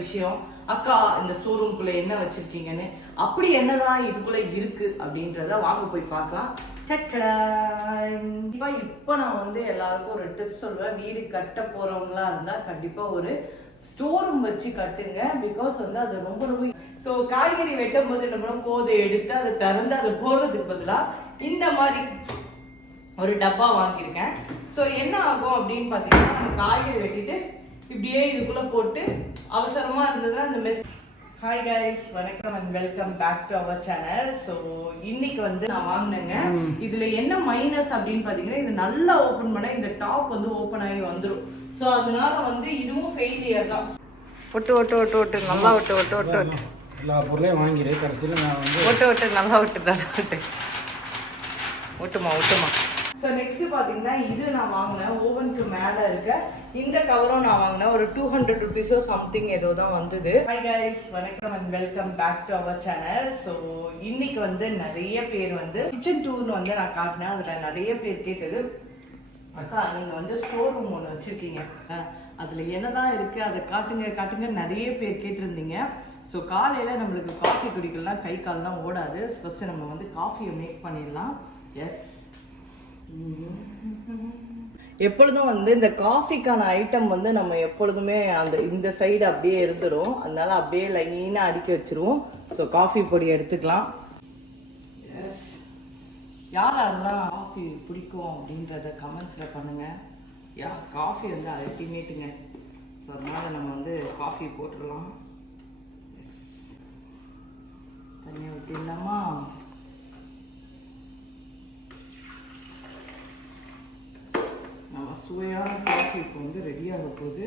விஷயம் அக்கா இந்த ஷோரூம்குள்ள என்ன வச்சிருக்கீங்கன்னு அப்படி என்னதான் இதுக்குள்ள இருக்கு அப்படின்றத வாங்க போய் பார்க்கலாம். இப்போ நான் வந்து எல்லாருக்கும் ஒரு டிப்ஸ் சொல்வேன். வீடு கட்ட போறவங்களா இருந்தா கண்டிப்பா ஒரு ஸ்டோர் ரூம் வச்சு கட்டுங்க. பிகாஸ் வந்து அது ரொம்ப ரொம்ப ஸோ காய்கறி வெட்டும் போது நம்ம கோதை எடுத்து அதை திறந்து அதை போடுறதுக்கு பதிலா இந்த மாதிரி ஒரு டப்பா வாங்கியிருக்கேன். ஸோ என்ன ஆகும் அப்படின்னு பார்த்தீங்கன்னா நம்ம காய்கறி வெட்டிட்டு இப்படியே இதுக்குள்ள போட்டு அவசரமா இருந்ததுன்னா அந்த மெஸ். ஹாய் கைஸ், வணக்கம் and welcome back to our channel. So இன்னைக்கு வந்து நான் வாங்கினேங்க. இதுல என்ன மைனஸ் அப்படின்னு பாத்தீங்கன்னா இது நல்லா ஓபன் பண்ண இந்த டாப் வந்து ஓபன் ஆகி வந்துடும். ஸோ அதனால வந்து இதுவும் ஃபெயிலியர் தான். ஒட்டு ஒட்டு ஒட்டு ஒட்டு நல்லா ஒட்டு ஒட்டு ஒட்டு ஒட்டு எல்லா பொருளையும் வாங்கிடு. கடைசியில் நான் வந்து ஒட்டு ஒட்டு நல்லா ஒட்டு தான் ஒட்டு ஒட்டுமா ஒட்டுமா. ஸோ நெக்ஸ்ட் பார்த்தீங்கன்னா இது நான் வாங்கினேன். ஓவனுக்கு மேலே இருக்க இந்த கவரும் நான் வாங்கினேன். ஒரு 200 rupees சம்திங் ஏதோ தான் வந்தது. ஹாய் கைஸ், வணக்கம் and welcome back to our channel. So இன்னைக்கு வந்து நிறைய பேர் வந்து கிச்சன் டூர்னு வந்து நான் காட்டினேன். அதில் நிறைய பேர் கேட்டது, அக்கா நீங்கள் வந்து ஸ்டோர் ரூம் ஒன்று வச்சுருக்கீங்க, அதில் என்னதான் இருக்குது அதை காட்டுங்க காட்டுங்க நிறைய பேர் கேட்டிருந்தீங்க. ஸோ காலையில் நம்மளுக்கு காஃபி குடிக்கலாம், கை கால்லாம் ஓடாது. ஃபஸ்ட்டு நம்ம வந்து காஃபியை மேக் பண்ணிடலாம். எஸ், எப்பொழுதும் வந்து இந்த காஃபிக்கான ஐட்டம் வந்து நம்ம எப்பொழுதுமே அந்த இந்த சைடு அப்படியே இருந்துடும். அதனால அப்படியே லைனாக அடுக்கி வச்சிருவோம். ஸோ காஃபி பொடி எடுத்துக்கலாம். எஸ், யாரெல்லாம் காஃபி பிடிக்கும் அப்படின்றத கமெண்ட்ஸில் பண்ணுங்கள். காஃபி வந்து அல்டிமேட்டுங்க. ஸோ அதனால் நம்ம வந்து காஃபி போட்டுடலாம். எஸ், தண்ணியை ஊற்றிடலாமா? நம்ம சுவையான காஃபி இப்போ வந்து ரெடியாக போகுது.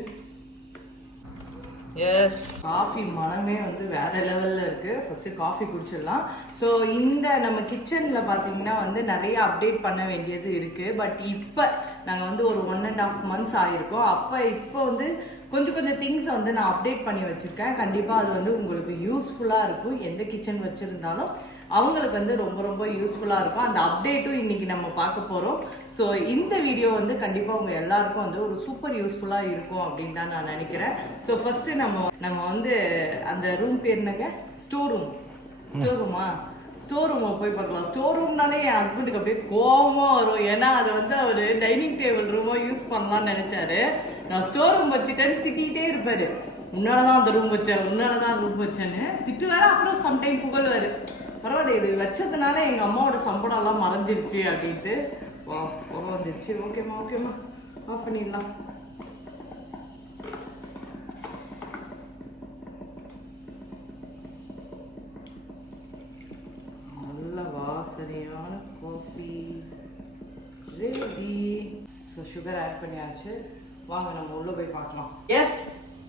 எஸ், காஃபி மனமே வந்து வேற லெவலில் இருக்குது. First coffee குடிச்சிடலாம். ஸோ இந்த நம்ம கிச்சனில் பார்த்தீங்கன்னா வந்து நிறைய அப்டேட் பண்ண வேண்டியது இருக்குது. பட் இப்போ நாங்கள் வந்து ஒரு 1.5 months ஆகிருக்கோம். இப்போ வந்து கொஞ்சம் திங்ஸை வந்து நான் அப்டேட் பண்ணி வச்சுருக்கேன். கண்டிப்பாக அது வந்து உங்களுக்கு யூஸ்ஃபுல்லாக இருக்கும். எந்த கிச்சன் வச்சுருந்தாலும் அவங்களுக்கு வந்து ரொம்ப ரொம்ப யூஸ்ஃபுல்லாக இருக்கும். அந்த அப்டேட்டும் இன்றைக்கி நம்ம பார்க்க போகிறோம். ஸோ இந்த வீடியோ வந்து கண்டிப்பாக உங்கள் எல்லாருக்கும் வந்து ஒரு சூப்பர் யூஸ்ஃபுல்லாக இருக்கும் அப்படின்னு தான் நான் நினைக்கிறேன். ஸோ ஃபஸ்ட்டு நம்ம வந்து அந்த ரூம் பேர் என்னங்க, ஸ்டோர் ரூமா ஸ்டோர் ரூமை போய் பார்க்கலாம். ஸ்டோர் ரூம்னாலே என் ஹஸ்பண்டுக்கு அப்படியே கோவமாக வரும். ஏன்னா அதை வந்து அவர் டைனிங் டேபிள் ரூமாக யூஸ் பண்ணலாம்னு நினச்சாரு. நான் ஸ்டோர் ரூம் வச்சுட்டேன்னு திட்டிகிட்டே இருப்பார். முன்னால்தான் அந்த ரூம் வச்சேன், முன்னால்தான் ரூம் வச்சேன்னு திட்டு வேறு. அப்புறம் சம்டைம் புகழ்வார். பரவாயில்ல, இது வச்சதுனால எங்கள் அம்மாவோட சம்பளம்லாம் மறைஞ்சிருச்சு அப்படின்ட்டு வந்துருச்சு. ஓகேம்மா ஆஃப் பண்ணிடலாம். நல்ல வாசனையான coffee ready. So sugar add பண்ணியாச்சு. வாங்க நம்ம உள்ள போய் பார்க்கலாம். எஸ்,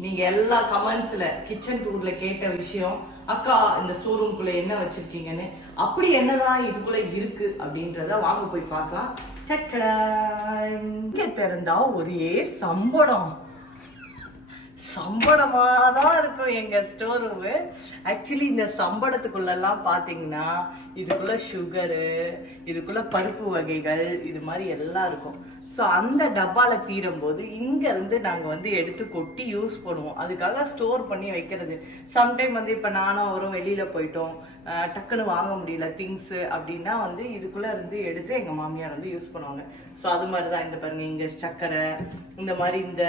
நீங்க எல்லா கமெண்ட்ஸ்ல கிச்சன் டூர்ல கேட்ட விஷயம், அக்கா இந்த ஷோரூம்குள்ள என்ன வச்சிருக்கீங்கன்னு அப்படி என்னதான் இதுக்குள்ள இருக்கு அப்படின்றத வாங்க போய் பார்க்கலாம். இங்க திறந்தா ஒரே சம்பளமாதான் இருக்கும் எங்க ஸ்டோர் ரூம். ஆக்சுவலி இந்த சம்பளத்துக்குள்ளெல்லாம் பாத்தீங்கன்னா இதுக்குள்ள சுகரு, இதுக்குள்ள பருப்பு வகைகள், இது மாதிரி எல்லாம் இருக்கும். ஸோ அந்த டப்பாவில் தீரும் போது இங்கேருந்து நாங்கள் வந்து எடுத்து கொட்டி யூஸ் பண்ணுவோம். அதுக்காக ஸ்டோர் பண்ணி வைக்கிறது. சம்டைம் வந்து இப்போ நானும் அவரும் வெளியில் போயிட்டோம், டக்குன்னு வாங்க முடியல திங்ஸு அப்படின்னா வந்து இதுக்குள்ளே இருந்து எடுத்து எங்கள் மாமியார் வந்து யூஸ் பண்ணுவாங்க. ஸோ அது மாதிரி தான் இந்த பாருங்கள், இங்கே சர்க்கரை, இந்த மாதிரி இந்த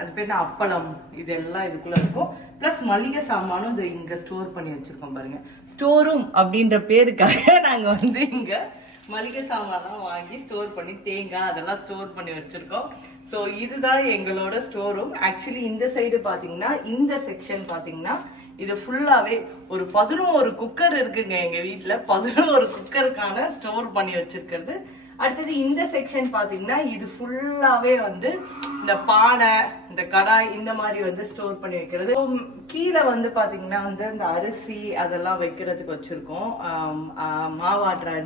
அது பேர் அப்பளம், இதெல்லாம் இதுக்குள்ளே இருக்கும். ப்ளஸ் மளிகை சாமானும் இது இங்கே ஸ்டோர் பண்ணி வச்சுருக்கோம் பாருங்கள். ஸ்டோரும் அப்படின்ற பேருக்காக நாங்கள் வந்து இங்கே மளிகை சாமான்லாம் வாங்கி ஸ்டோர் பண்ணி, தேங்காய் அதெல்லாம் ஸ்டோர் பண்ணி வச்சுருக்கோம். ஸோ இதுதான் எங்களோட ஸ்டோர் ரூம். ஆக்சுவலி இந்த சைடு பார்த்தீங்கன்னா, இந்த செக்ஷன் பார்த்தீங்கன்னா இது ஃபுல்லாகவே ஒரு 11 குக்கர் இருக்குங்க எங்கள் வீட்டில். 11 குக்கருக்கான ஸ்டோர் பண்ணி வச்சுருக்கிறது. அடுத்தது இந்த செக்ஷன் பார்த்தீங்கன்னா இது ஃபுல்லாகவே வந்து இந்த பானை, இந்த கடாய், இந்த மாதிரி வந்து ஸ்டோர் பண்ணி வைக்கிறது. கீழே வந்து பார்த்தீங்கன்னா வந்து இந்த அரிசி அதெல்லாம் வைக்கிறதுக்கு வச்சுருக்கோம். மாவாட்டுற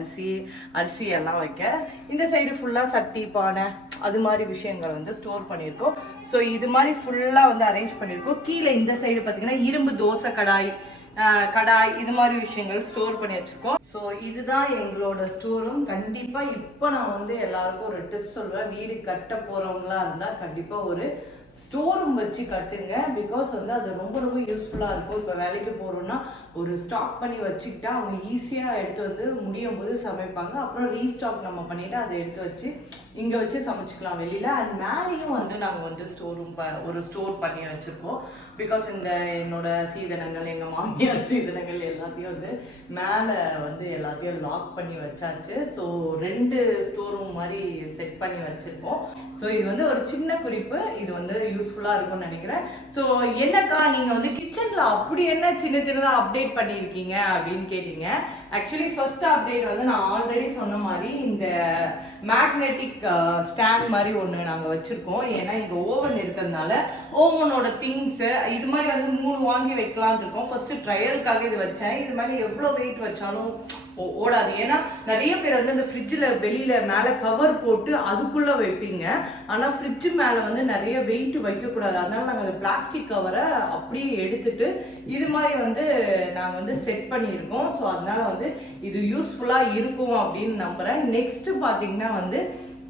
அரிசி எல்லாம் வைக்க. இந்த சைடு ஃபுல்லாக சட்டி, பானை, அது மாதிரி விஷயங்கள் வந்து ஸ்டோர் பண்ணியிருக்கோம். ஸோ இது மாதிரி ஃபுல்லாக வந்து அரேஞ்ச் பண்ணியிருக்கோம். கீழே இந்த சைடு பார்த்தீங்கன்னா இரும்பு தோசை கடாய், இது மாதிரி விஷயங்கள் ஸ்டோர் பண்ணி வச்சிருக்கோம். ஸோ இதுதான் எங்களோட ஸ்டோரும். கண்டிப்பாக இப்போ நான் வந்து எல்லாருக்கும் ஒரு டிப்ஸ் சொல்வேன். வீடு கட்ட போகிறவங்களா இருந்தால் கண்டிப்பாக ஒரு ஸ்டோர் ரூம் வச்சு கட்டுங்க. பிகாஸ் வந்து அது ரொம்ப ரொம்ப யூஸ்ஃபுல்லாக இருக்கும். இப்போ வேலைக்கு போகிறோன்னா ஒரு ஸ்டாக் பண்ணி வச்சுக்கிட்டா அவங்க ஈஸியாக எடுத்து வந்து முடியும் போது சமைப்பாங்க. அப்புறம் ரீஸ்டாக் நம்ம பண்ணிவிட்டு அதை எடுத்து வச்சு இங்கே வச்சு சமைச்சிக்கலாம் வெளியில். அண்ட் மேலேயும் வந்து நாங்கள் வந்து ஸ்டோர் ரூம் ஒரு ஸ்டோர் பண்ணி வச்சுருக்கோம். பிகாஸ் இந்த என்னோட சீதனங்கள், எங்கள் மாமியார் சீதனங்கள் எல்லாத்தையும் வந்து மேலே வந்து எல்லாத்தையும் லாக் பண்ணி வச்சாச்சு. ஸோ 2 ஸ்டோர் ரூம் மாதிரி செட் பண்ணி வச்சுருக்கோம். ஸோ இது வந்து ஒரு சின்ன குறிப்பு, இது வந்து யூஸ்ஃபுல்லாக இருக்கும்னு நினைக்கிறேன். ஸோ என்னக்கா நீங்கள் வந்து கிச்சனில் அப்படி என்ன சின்ன சின்னதாக அப்டேட் பண்ணியிருக்கீங்க அப்படின்னு கேட்டீங்க. ஆக்சுவலி ஃபர்ஸ்ட் அப்டேட் வந்து நான் ஆல்ரெடி சொன்ன மாதிரி இந்த மேக்னெட்டிக் ஸ்டாண்ட் மாதிரி ஒன்று நாங்கள் வச்சுருக்கோம். ஏன்னா இங்கே ஓவன் இருக்கிறதுனால ஓவனோட திங்ஸு இது மாதிரி வந்து 3 வாங்கி வைக்கலான்னு இருக்கோம். ஃபர்ஸ்ட் ட்ரையலுக்காக இது வச்சேன். இது மாதிரி எவ்வளோ வெயிட் வச்சாலும் ஓடாது. ஏன்னா நிறைய பேர் வந்து அந்த ஃப்ரிட்ஜில் வெளியில் மேலே கவர் போட்டு அதுக்குள்ளே வைப்பீங்க. ஆனால் ஃப்ரிட்ஜு மேலே வந்து நிறைய வெயிட் வைக்கக்கூடாது. அதனால நாங்கள் அந்த பிளாஸ்டிக் கவரை அப்படியே எடுத்துட்டு இது மாதிரி வந்து நாங்கள் வந்து செட் பண்ணியிருக்கோம். ஸோ அதனால வந்து இது யூஸ்ஃபுல்லாக இருக்கும் அப்படின்னு நம்புகிறேன். நெக்ஸ்ட் பார்த்தீங்கன்னா வந்து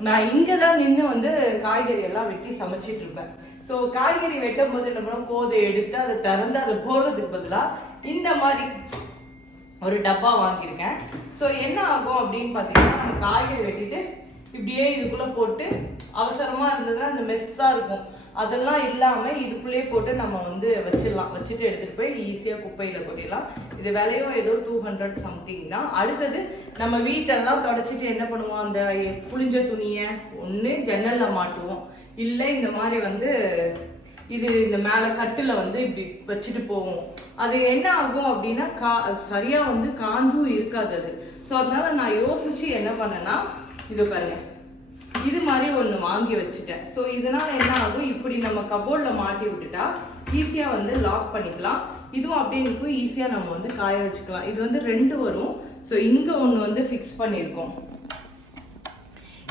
நான் இங்கே தான் நின்று வந்து காய்கறி எல்லாம் வெட்டி சமைச்சிட்டு இருப்பேன். ஸோ காய்கறி வெட்டும் போது என்ன பண்ணோம், கோதை எடுத்து அதை திறந்து அதை போடுறதுக்கு பதிலாக இந்த மாதிரி ஒரு டப்பா வாங்கியிருக்கேன். ஸோ என்ன ஆகும் அப்படின்னு பார்த்தீங்கன்னா நம்ம காய்கறி வெட்டிட்டு இப்படியே இதுக்குள்ளே போட்டு அவசரமாக இருந்ததுன்னா அந்த மெஸ்ஸாக இருக்கும், அதெல்லாம் இல்லாமல் இதுக்குள்ளேயே போட்டு நம்ம வந்து வச்சிடலாம். வச்சுட்டு எடுத்துகிட்டு போய் ஈஸியாக குப்பையில் கொட்டிடலாம். இது விலையும் ஏதோ 200 சம்திங் தான். அடுத்தது நம்ம வீட்டெல்லாம் தொடச்சிட்டு என்ன பண்ணுவோம், அந்த புளிஞ்ச துணியை ஒன்று ஜன்னலில் மாட்டுவோம், இல்லை இந்த மாதிரி வந்து இது இந்த மேலே கட்டில் வந்து இப்படி வச்சுட்டு போவோம். அது என்ன ஆகும் அப்படின்னா சரியாக வந்து காஞ்சும் இருக்காது அது. ஸோ அதனால நான் யோசிச்சு என்ன பண்ணேன்னா இது பாருங்க, இது மாதிரி ஒன்று வாங்கி வச்சுட்டேன். ஸோ இதனால என்ன ஆகும், இப்படி நம்ம கபோர்டில் மாட்டி விட்டுட்டா ஈஸியாக வந்து லாக் பண்ணிக்கலாம். இதுவும் அப்படியே இருக்கும், ஈஸியாக நம்ம வந்து காய வச்சுக்கலாம். இது வந்து 2 வரும். ஸோ இங்கே ஒன்று வந்து ஃபிக்ஸ் பண்ணியிருக்கோம்,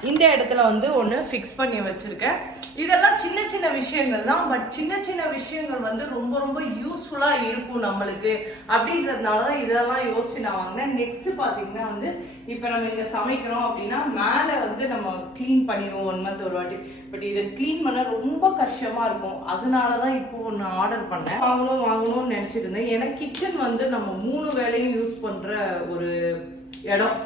இந்த இடத்துல வந்து ஒன்று ஃபிக்ஸ் பண்ணி வச்சுருக்கேன். இதெல்லாம் சின்ன சின்ன விஷயங்கள் தான். பட் சின்ன சின்ன விஷயங்கள் வந்து ரொம்ப ரொம்ப யூஸ்ஃபுல்லாக இருக்கும் நம்மளுக்கு அப்படின்றதுனால தான் இதெல்லாம் யோசிச்சு நான் வாங்கினேன். நெக்ஸ்ட் பார்த்தீங்கன்னா வந்து இப்போ நம்ம இங்கே சமைக்கிறோம் அப்படின்னா மேலே வந்து நம்ம க்ளீன் பண்ணிடுவோம் 1 மந்த் ஒரு வாட்டி. பட் இதை க்ளீன் பண்ண ரொம்ப கஷ்டமாக இருக்கும். அதனால தான் இப்போ ஒன்று ஆர்டர் பண்ணேன். வாங்கணும்னு நினச்சிட்டு இருந்தேன். ஏன்னா கிச்சன் வந்து நம்ம 3 வேளையும் யூஸ் பண்ணுற ஒரு இடம்.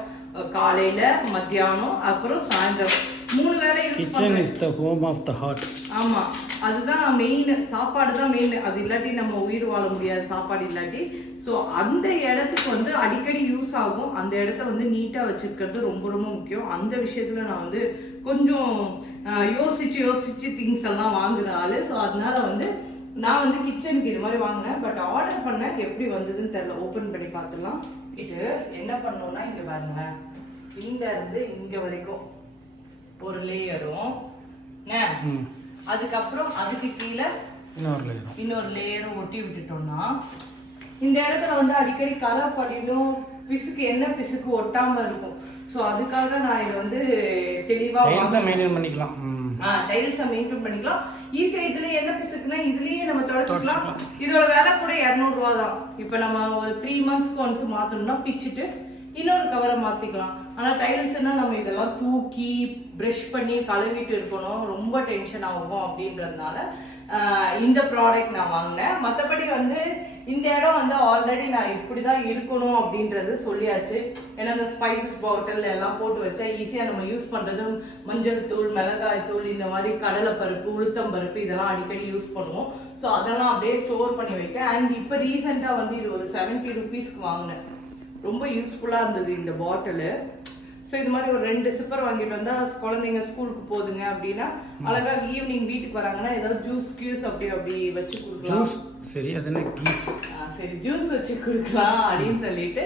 காலையில, மத்தியானம், அப்புறம் சாயந்தரம் 3 வேளை use kitchen is the home of the heart. ஆமா, அதுதான் மெயின். சாப்பாடு தான் மெயின். அது இல்லாட்டி நம்ம உயிர் வாழ முடியாது, சாப்பாடு இல்லாட்டி. ஸோ அந்த இடத்துக்கு வந்து அடிக்கடி யூஸ் ஆகும். அந்த இடத்த வந்து நீட்டாக வச்சிருக்கிறது ரொம்ப ரொம்ப முக்கியம். அந்த விஷயத்துல நான் வந்து கொஞ்சம் யோசிச்சு திங்ஸ் எல்லாம் வாங்குற ஆளு. ஸோ அதனால வந்து நான் வந்து கிச்சனுக்கு இது மாதிரி வாங்கினேன். பட் ஆர்டர் பண்ணேன், எப்படி வந்ததுன்னு தெரியல. ஓப்பன் பண்ணி பார்த்துலாம். இது என்ன பண்ணோம்னா இங்கே பாருங்க, இங்க இருந்து இங்க வரைக்கும் ஒரு லேயரும், அதுக்கப்புறம் அதுக்கு கீழே இன்னொரு லேயரும் ஒட்டி விட்டுட்டோம்னா இந்த இடத்துல வந்து அடிக்கடி கரை படிடும், பிசுக்கு என்ன பிசுக்கு ஒட்டாம இருக்கும். ஸோ அதுக்காக நான் இதை வந்து தெளிவாக மெயின்டைன் பண்ணிக்கலாம். டைல்ஸை மெயின்டைன் பண்ணிக்கலாம் ஈஸியா. இதுல என்ன பிசுக்குன்னா இதுலயே நம்ம தொடச்சிக்கலாம். இதோட விலை கூட 200 ரூபா தான். இப்ப நம்ம ஒரு 3 மந்த்ஸ்க்கு ஒன்ஸ் மாத்தணும்னா பிச்சுட்டு இன்னொரு கவரை மாத்திக்கலாம். ஆனா டைல்ஸ்னா நம்ம இதெல்லாம் தூக்கி பிரஷ் பண்ணி கழுவிட்டு இருக்கணும், ரொம்ப டென்ஷன் ஆகும். அப்படின்றதுனால இந்த ப்ராடக்ட் நான் வாங்கினேன். மற்றபடி வந்து இந்த இடம் வந்து ஆல்ரெடி நான் இப்படிதான் இருக்கணும் அப்படின்றது சொல்லியாச்சு. ஏன்னா இந்த ஸ்பைசஸ் பாட்டில் எல்லாம் போட்டு வச்சா ஈஸியா நம்ம யூஸ் பண்றதும் மஞ்சள் தூள், மிளகாய் தூள், இந்த மாதிரி கடலை பருப்பு, உளுத்தம் பருப்பு இதெல்லாம் அடிக்கடி யூஸ் பண்ணுவோம். ஸோ அதெல்லாம் அப்படியே ஸ்டோர் பண்ணி வைக்க. அண்ட் இப்போ ரீசெண்டா வந்து இது ஒரு 70 ருபீஸ்க்கு வாங்கினேன். ரொம்ப யூஸ்ஃபுல்லா இருந்தது இந்த பாட்டிலு. ஸோ இது மாதிரி ஒரு 2 சிப்பர் வாங்கிட்டு வந்தா குழந்தைங்க ஸ்கூலுக்கு போகுதுங்க அப்படின்னா அழகா ஈவினிங் வீட்டுக்கு வராங்கன்னா ஏதாவது ஜூஸ் அப்படி வச்சு கொடுக்கலாம். சரி, அது என்ன கீஸ்? சரி, ஜூஸ் வச்சு கொடுக்கலாம் அப்படின்னு சொல்லிட்டு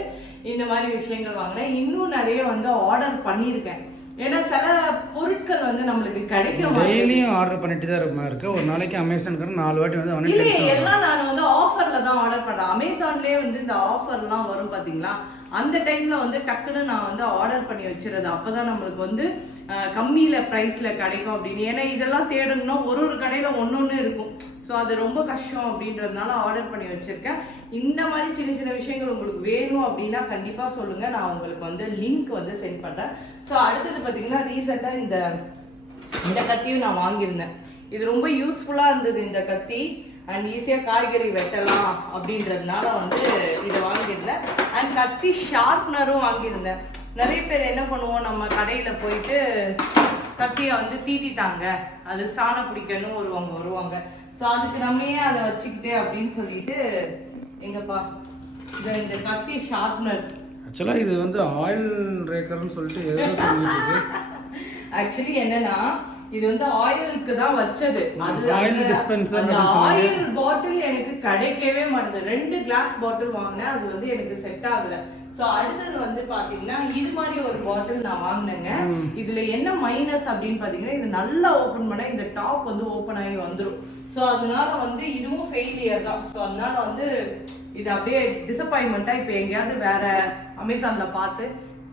இந்த மாதிரி விஷயங்கள் வாங்கினேன். இன்னும் நிறைய வந்து ஆர்டர் பண்ணியிருக்கேன். ஏன்னா சில பொருட்கள் வந்து நம்மளுக்கு கிடைக்கும். டெய்லியும் ஆர்டர் பண்ணிட்டு தான் இருக்கு. ஒரு நாளைக்கு அமேசானுக்கு 4 வாட்டி வந்து இல்ல, எல்லாம் நான் வந்து ஆஃபர்ல தான் ஆர்டர் பண்றேன். அமேசான்லயே வந்து இந்த ஆஃபர்லாம் வரும் பாத்தீங்களா, அந்த டைம்ல வந்து டக்குன்னு நான் வந்து ஆர்டர் பண்ணி வச்சிருது. அப்பதான் நம்மளுக்கு வந்து கம்மியில பிரைஸ்ல கிடைக்கும் அப்படின்னு. ஏன்னா இதெல்லாம் தேடணும்னா ஒரு கடையில ஒன்னொன்னு இருக்கும். ஸோ அது ரொம்ப கஷ்டம் அப்படின்றதுனால ஆர்டர் பண்ணி வச்சிருக்கேன். இந்த மாதிரி சின்ன சின்ன விஷயங்கள் உங்களுக்கு வேணும் அப்படின்னா கண்டிப்பா சொல்லுங்க, நான் உங்களுக்கு வந்து லிங்க் வந்து சென்ட் பண்றேன். ஸோ அடுத்தது பார்த்தீங்கன்னா ரீசெண்டாக இந்த கத்தியும் நான் வாங்கியிருந்தேன். இது ரொம்ப யூஸ்ஃபுல்லா இருந்தது இந்த கத்தி அண்ட் ஈஸியா காய்கறி வெட்டலாம் அப்படின்றதுனால வந்து இதை வாங்கியிருந்தேன். அண்ட் கத்தி ஷார்ப்னரும் வாங்கியிருந்தேன். நிறைய பேர் என்ன பண்ணுவோம், நம்ம கடையில போயிட்டு கத்தியை வந்து தீட்டித்தாங்க, அது சாணம் பிடிக்கணும் வருவாங்க. ஸோ அதுக்கு நம்ம ஏன் அதை வச்சுக்கிட்டு அப்படின்னு சொல்லிட்டு எங்கப்பா இந்த கத்தி ஷார்ப்னர். ஆக்சுவலாக இது வந்து ஆயில் ரேக்கர்னு சொல்லிட்டு எதுவும் சொல்லிட்டு ஆக்சுவலி என்னன்னா இது வந்து ஆயிலுக்கு தான் வச்சது. அது ஆயில் டிஸ்பென்சர். ஆயில் பாட்டில் எனக்கு கிடைக்கவே மாட்டேது. 2 கிளாஸ் பாட்டில் வாங்கினேன், அது வந்து எனக்கு செட் ஆகல. சோ அடுத்தது வந்து பாத்தீங்கன்னா இது மாதிரி ஒரு பாட்டில் நான் வாங்கினேங்க. இதுல என்ன மைனஸ் அப்படின்னு பாத்தீங்கன்னா இது நல்லா ஓபன் பண்ணா இந்த டாப் வந்து ஓபன் ஆகி வந்துடும். சோ அதனால வந்து இதுவும் ஃபெயிலியர் தான். சோ அதனால வந்து இது அப்படியே டிசப்பாயின்மெண்டா இப்ப எங்கேயாவது வேற அமேசான்ல பார்த்து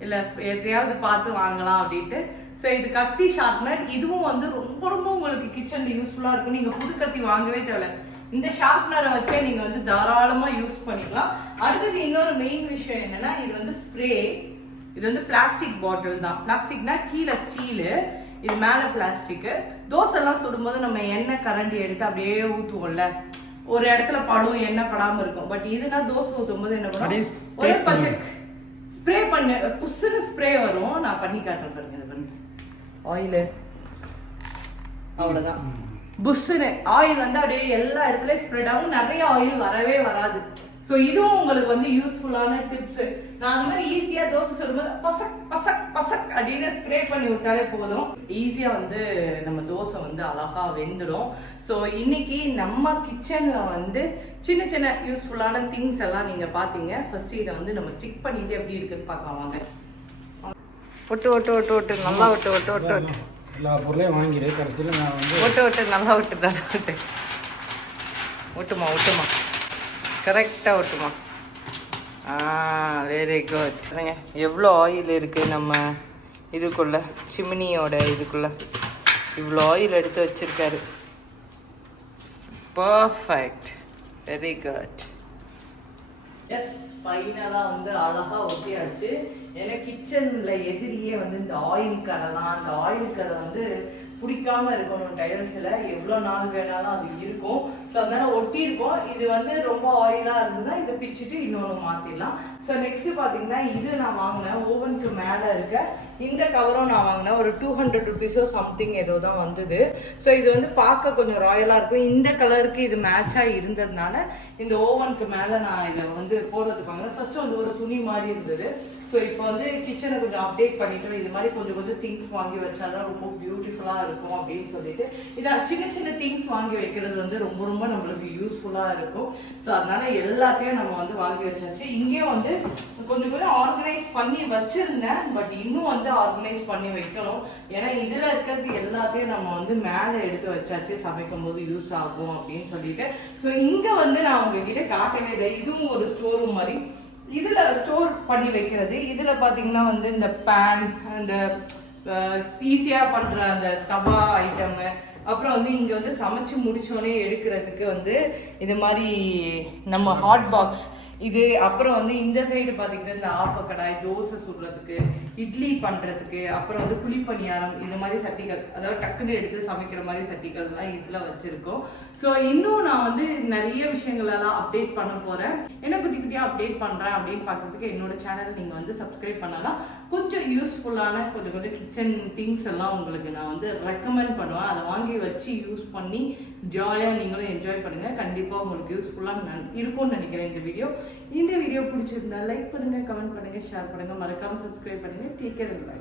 இல்ல எதையாவது பார்த்து வாங்கலாம் அப்படின்ட்டு. ஸோ இது கத்தி ஷார்ப்னர். இதுவும் வந்து ரொம்ப ரொம்ப உங்களுக்கு கிச்சன்ல யூஸ்ஃபுல்லா இருக்கும். நீங்க புது கத்தி வாங்கவே தேவையில்ல, இந்த ஷார்ப்னரை வச்சே நீங்க வந்து தாராளமா யூஸ் பண்ணிக்கலாம். அடுத்தது இன்னொரு மெயின் விஷயம் என்னன்னா இது வந்து ஸ்ப்ரே. இது வந்து பிளாஸ்டிக் பாட்டில் தான். பிளாஸ்டிக்னா கீழே ஸ்டீலு, இது மேல பிளாஸ்டிக். தோசை எல்லாம் சுடும்போது நம்ம எண்ணெய் கரண்டி எடுத்து அப்படியே ஊத்துவோம்ல, ஒரு இடத்துல படும் எண்ணெய் படாம இருக்கும். பட் இதுனா தோசை ஊத்தும் போது என்ன பண்ணும், ஒரே பச்சை ஸ்ப்ரே பண்ண புஷ்னு ஸ்ப்ரே வரும். நான் பண்ணி காட்டுறேன் பாருங்க. ஆயிலு அவ்வளவுதான், புஷ்னு ஆயில் வந்து அப்படியே எல்லா இடத்துலயும் ஸ்ப்ரெட் ஆகும். நிறைய ஆயில் வரவே வராது. ஸோ இதுவும் உங்களுக்கு வந்து யூஸ்ஃபுல்லான டிப்ஸ். நான் அந்த மாதிரி ஈஸியா தோசை சுடும்போது பசக் பசக் பசக் அப்படின்னு ஸ்ப்ரே பண்ணி விட்டாலே போதும், ஈஸியா வந்து நம்ம தோசை வந்து அழகா வெந்துடும். ஸோ இன்னைக்கு நம்ம கிச்சன்ல வந்து சின்ன சின்ன யூஸ்ஃபுல்லான திங்ஸ் எல்லாம் நீங்க பாத்தீங்க. ஃபர்ஸ்ட் இதை வந்து நம்ம ஸ்டிக் பண்ணிட்டு எப்படி இருக்குன்னு பார்க்கலாம் வாங்க. ஒட்டு ஒட்டு ஒட்டு ஒட்டு நல்லா ஒட்டு ஒட்டு ஒட்டு ஒட்டு எல்லா பொருளையும் வாங்கிடு. கடைசியில் நான் வந்து ஒட்டு ஒட்டு நல்லா ஒட்டு தான் ஒட்டு ஒட்டுமா ஒட்டுமா கரெக்டாக ஒட்டுமா. Very good. எவ்வளோ ஆயில் இருக்குது நம்ம இதுக்குள்ள, சிமினியோட இதுக்குள்ள இவ்வளோ ஆயில் எடுத்து வச்சிருக்காரு. Perfect, very good. எஸ், ஃபைனலாக வந்து அழகாக ஒட்டியாச்சு. ஏன்னா கிச்சன்ல எதிரியே வந்து இந்த ஆயில் கரை தான். அந்த ஆயில் கரை வந்து பிடிக்காம இருக்கணும். டைல்ஸ்ல எவ்வளோ நாள் வேணாலும் அது இருக்கும். ஸோ அதனால ஒட்டி இருக்கும். இது வந்து ரொம்ப ஆயிலா இருந்ததுன்னா இதை பிச்சுட்டு இன்னொன்று மாத்திடலாம். ஸோ நெக்ஸ்ட் பாத்தீங்கன்னா இது நான் வாங்கினேன், ஓவனுக்கு மேல இருக்க இந்த கவரும் நான் வாங்கினேன். ஒரு 200 ருபீஸோ சம்திங் ஏதோ தான் வந்தது. ஸோ இது வந்து பார்க்க கொஞ்சம் ராயலா இருக்கும். இந்த கலருக்கு இது மேட்சா இருந்ததுனால இந்த ஓவனுக்கு மேல நான் இதை வந்து போடுறதுக்கு வாங்கினேன். ஃபர்ஸ்ட் வந்து ஒரு துணி மாதிரி இருந்தது. ஸோ இப்போ வந்து கிச்சனை கொஞ்சம் அப்டேட் பண்ணிட்டோம். இது மாதிரி கொஞ்சம் கொஞ்சம் திங்ஸ் வாங்கி வச்சாதான் ரொம்ப பியூட்டிஃபுல்லா இருக்கும் அப்படின்னு சொல்லிட்டு இதை சின்ன சின்ன திங்ஸ் வாங்கி வைக்கிறது வந்து ரொம்ப ரொம்ப நம்மளுக்கு யூஸ்ஃபுல்லா இருக்கும். ஸோ அதனால எல்லாத்தையும் நம்ம வந்து வாங்கி வச்சாச்சு. இங்கேயும் வந்து கொஞ்சம் கொஞ்சம் ஆர்கனைஸ் பண்ணி வச்சிருந்தேன். பட் இன்னும் வந்து ஆர்கனைஸ் பண்ணி வைக்கணும். ஏன்னா இதுல இருக்கிறது எல்லாத்தையும் நம்ம வந்து மேல எடுத்து வச்சாச்சு, சமைக்கும் போது யூஸ் ஆகும் அப்படின்னு சொல்லிட்டு. ஸோ இங்க வந்து நான் உங்ககிட்ட காட்டவே இல்லை. இதுவும் ஒரு ஸ்டோர் ரூம் மாதிரி. இதுல ஸ்டோர் பண்ணி வைக்கிறது. இதுல பாத்தீங்கன்னா வந்து இந்த பேன், இந்த ஈஸியா பண்ற அந்த தவா ஐட்டம், அப்புறம் வந்து இங்க வந்து சமைச்சு முடிச்சோடனே எடுக்கிறதுக்கு வந்து இது மாதிரி நம்ம ஹாட் பாக்ஸ் இது. அப்புறம் வந்து இந்த சைடு பாத்தீங்கன்னா இந்த ஆப்பக்கடாய், தோசை சுடுறதுக்கு, இட்லி பண்றதுக்கு, அப்புறம் வந்து குழிப்பணியாரம், இந்த மாதிரி சட்டிகள், அதாவது டக்குன்னு எடுத்து சமைக்கிற மாதிரி சட்டிகள்லாம் இதுல வச்சிருக்கோம். ஸோ இன்னும் நான் வந்து நிறைய விஷயங்கள் எல்லாம் அப்டேட் பண்ண போறேன். என்ன குட்டி குட்டியா அப்டேட் பண்றேன் அப்படின்னு பார்க்கறதுக்கு என்னோட சேனல் நீங்க வந்து சப்ஸ்கிரைப் பண்ணலாம். கொஞ்சம் யூஸ்ஃபுல்லான கொஞ்சம் கொஞ்சம் கிச்சன் திங்ஸ் எல்லாம் உங்களுக்கு நான் வந்து ரெக்கமெண்ட் பண்ணுவேன். அதை வாங்கி வச்சு யூஸ் பண்ணி ஜாலியாக நீங்களும் என்ஜாய் பண்ணுங்க. கண்டிப்பாக உங்களுக்கு யூஸ்ஃபுல்லாக இருக்கும்னு நினைக்கிறேன் இந்த வீடியோ. இந்த வீடியோ பிடிச்சிருந்தா லைக் பண்ணுங்க, கமெண்ட் பண்ணுங்க, ஷேர் பண்ணுங்க, மறக்காம சப்ஸ்கிரைப் பண்ணுங்க. Take care, by.